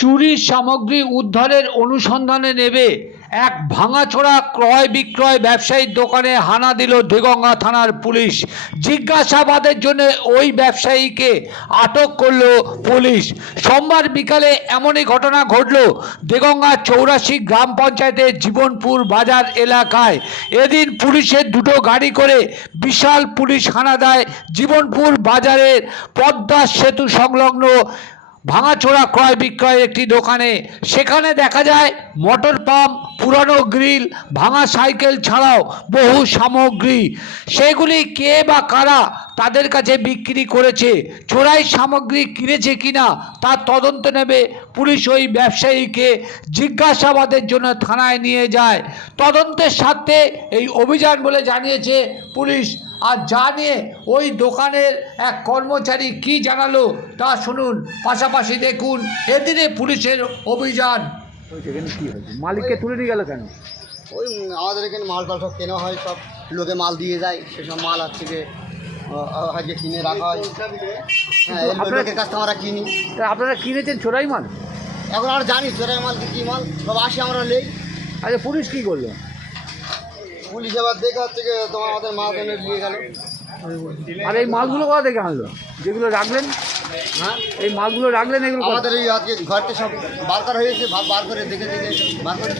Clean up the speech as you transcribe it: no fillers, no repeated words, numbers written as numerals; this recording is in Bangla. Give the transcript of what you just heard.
চুরির সামগ্রী উদ্ধারের অনুসন্ধানে নেবে এক ভাঙাচোরা ক্রয় বিক্রয় ব্যবসায়ীর দোকানে হানা দিল দেগঙ্গা থানার পুলিশ। জিজ্ঞাসাবাদের জন্য ওই ব্যবসায়ীকে আটক করলো পুলিশ। সোমবার বিকালে এমনই ঘটনা ঘটল দেগঙ্গা 84 গ্রাম পঞ্চায়েতের জীবনপুর বাজার এলাকায়। এদিন পুলিশের দুটো গাড়ি করে বিশাল পুলিশ হানা দেয় জীবনপুর বাজারের পদ্মা সেতু সংলগ্ন ভাঙাচোরা ক্রয় বিক্রয়ের একটি দোকানে। সেখানে দেখা যায় মোটর পাম্প, পুরানো গ্রিল, ভাঙা সাইকেল ছাড়াও বহু সামগ্রী। সেগুলি কে বা কারা তাদের কাছে বিক্রি করেছে, চোরাই সামগ্রী কিনেছে কিনা তার তদন্ত নেবে পুলিশ। ওই ব্যবসায়ীকে জিজ্ঞাসাবাদের জন্য থানায় নিয়ে যায়। তদন্তের স্বার্থে এই অভিযান বলে জানিয়েছে পুলিশ। আর যা নিয়ে ওই দোকানের এক কর্মচারী কি জানালো তা শুনুন, পাশাপাশি দেখুন এদিনে পুলিশের অভিযান। মালিককে তুলে নিয়ে গেল কেন? ওই আমাদের এখানে মাল টাল সব কেনা হয়, সব লোকে মাল দিয়ে যায়, সেসব মাল হচ্ছে আজকে কিনে রাখা হয়। হ্যাঁ, লোকের কাছ থেকে আমরা কিনি। আপনারা কিনেছেন চোরাই মাল? এখন আমরা জানি চোরাই মাল কি মাল, সব আসি আমরা নেই। আচ্ছা, পুলিশ কি করলো? পুলিশ এবার দেখে হচ্ছে তোমার আমাদের মাল এনে দিয়ে গেল। আর এই মালগুলো কোথা থেকে আনলো যেগুলো রাখলেন? হ্যাঁ, এই মালগুলো রাখলেন এগুলো আমাদের এই আজকে ঘরতে সব বার করা হয়েছে, বার করে দেখে বার করে